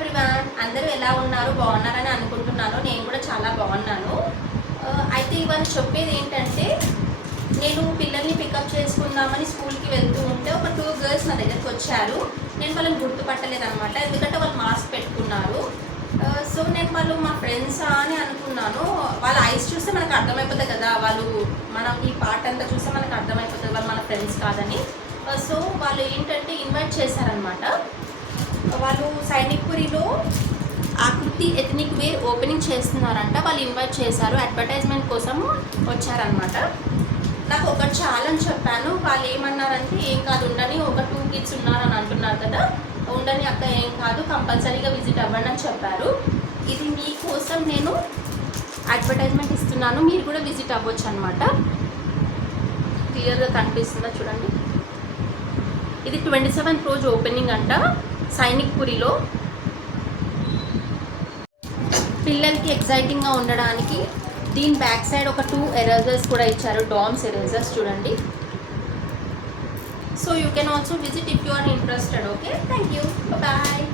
Everyone, అందరూ ఎలా ఉన్నారు? బాగున్నారని అనుకుంటున్నాను. నేను కూడా చాలా బాగున్నాను. అయితే ఇవాళ చెప్పేది ఏంటంటే, నేను పిల్లల్ని పికప్ చేసుకుందామని స్కూల్కి వెళ్తూ ఉంటే ఒక 2 గర్ల్స్ నా దగ్గరికి వచ్చారు. నేను వాళ్ళని గుర్తుపట్టలేదన్నమాట, ఎందుకంటే వాళ్ళు మాస్క్ పెట్టుకున్నారు. సో నేను వాళ్ళు మా ఫ్రెండ్సా అని అనుకున్నాను. వాళ్ళ ఐస్ చూస్తే మనకు అర్థమైపోతుంది కదా, వాళ్ళు మనం ఈ పార్ట్ అంతా చూస్తే మనకు అర్థమైపోతుంది వాళ్ళు మన ఫ్రెండ్స్ కాదని. సో వాళ్ళు ఏంటంటే ఇన్వైట్ చేశారనమాట. వాళ్ళు సైనిక్పురిలో ఆకృతి ఎథనిక్ వేర్ ఓపెనింగ్ చేస్తున్నారంట. వాళ్ళు ఇన్వైట్ చేశారు, అడ్వర్టైజ్మెంట్ కోసం వచ్చారనమాట. నాకు ఒక ఛాలెంజ్ చెప్పాను. వాళ్ళు ఏమన్నారంటే, ఏం కాదు ఉండని, ఒక 2 kids ఉన్నారని అంటున్నారు కదా, ఉండని అక్క, ఏం కాదు, కంపల్సరీగా విజిట్ అవ్వండి అని చెప్పారు. ఇది మీకోసం నేను అడ్వర్టైజ్మెంట్ ఇస్తున్నాను, మీరు కూడా విజిట్ అవ్వచ్చు అనమాట. క్లియర్గా కనిపిస్తుందా చూడండి. ఇది 27th రోజు ఓపెనింగ్ అంట సైనిక్పురిలో. పిల్లలకి ఎగ్జైటింగ్గా ఉండడానికి దీని బ్యాక్ సైడ్ ఒక 2 ఎరేజర్స్ కూడా ఇచ్చారు, డామ్స్ ఎరేజర్స్ చూడండి. So you can also visit if you are interested. Okay, thank you, bye.